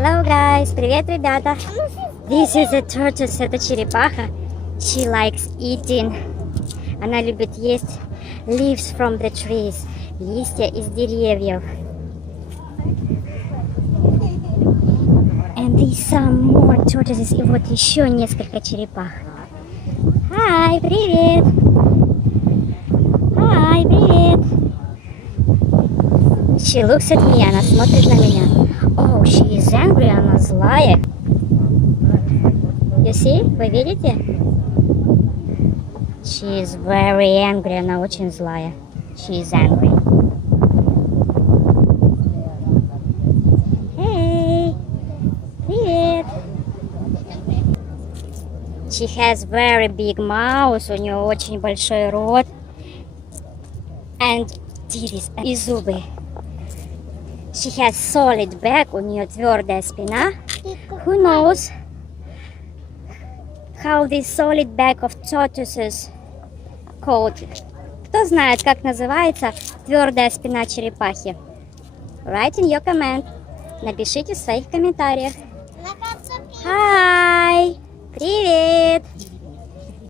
Hello guys, привет, ребята. This is a tortoise, это черепаха. She likes eating. Она любит есть leaves from the trees, листья из деревьев. And these some more tortoises. И вот еще несколько черепах. Hi, привет. Hi, привет. She looks at me, она смотрит на меня. Oh, she is angry, она злая. You see? Вы видите? She is very angry, она очень злая. She is angry. Hey, привет. She has very big mouth, у нее очень большой рот. And teeth и зубы. She has solid back, у нее твердая спина. Who knows how this solid back of tortoises called? Кто знает, как называется твердая спина черепахи? Write in your comment. Напишите в своих комментариях. Hi! Привет!